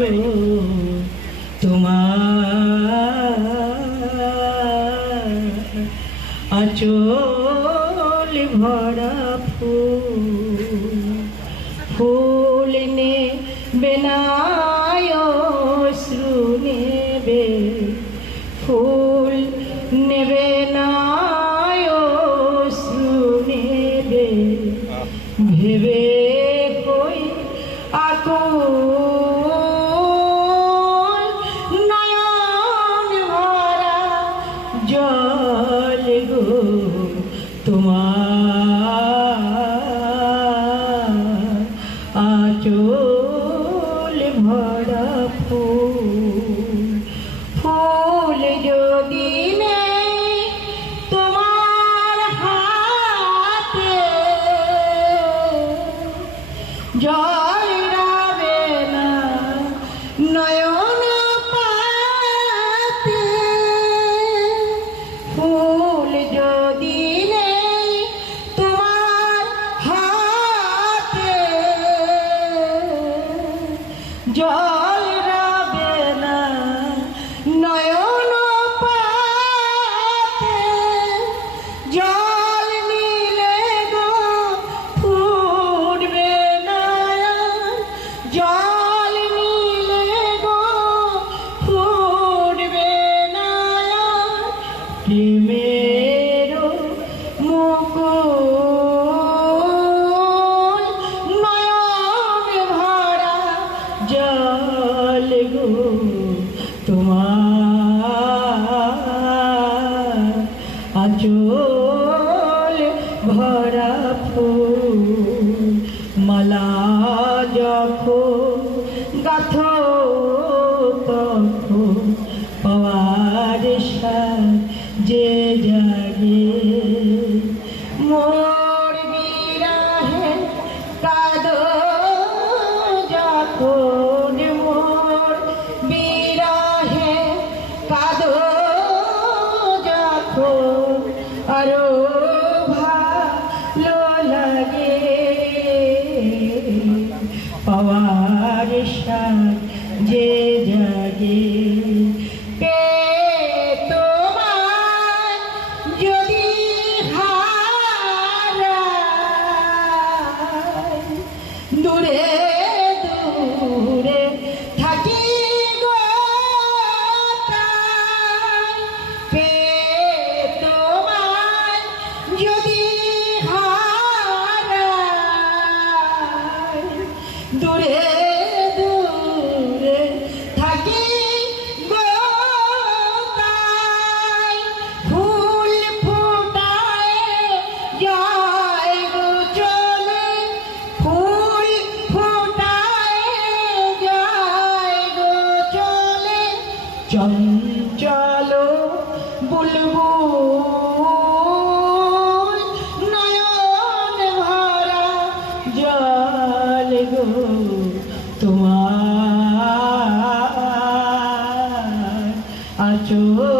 গো তোমার আঁচল ভরা ফুল নেবে না অশ্রু নেবে ফুল নেবে না অশ্রু নেবে ভেবে কই আকুল নয়ন ভরা জল গো তোমার আঁচল ভরা ফুল যদি নেই তোমার হাতে জল রাবে না নয়ন পাতে ফুল যদি নেই তোমার হাতে জল রাবে না নয়ন পাতে জল নিলে গো ফুটবে না জল নিলে গো ফুটবে না প্রেমের মুকুল নয়ন ভরা জল গো তোমার আঁচল ভরা ফুল মালা যখন গাথো তখন পাওয়ার যে জাগে মোর বিরহে কাঁদো যখন মোর বিরহে কাঁদো যখন আরো ভালো লাগে পাওয়ার যে জাগে তোমার যদি হারাই দূরে দূরে থাকি গো তোমার যদি হারাই দূরে দূরে থাকি গো ফুল ফোটায় যায় গো চলে ফুল ফোটায় যায় গো চলে চঞ্চল বুলবুল নয়ন ভরা জল গো তোমার আঁচল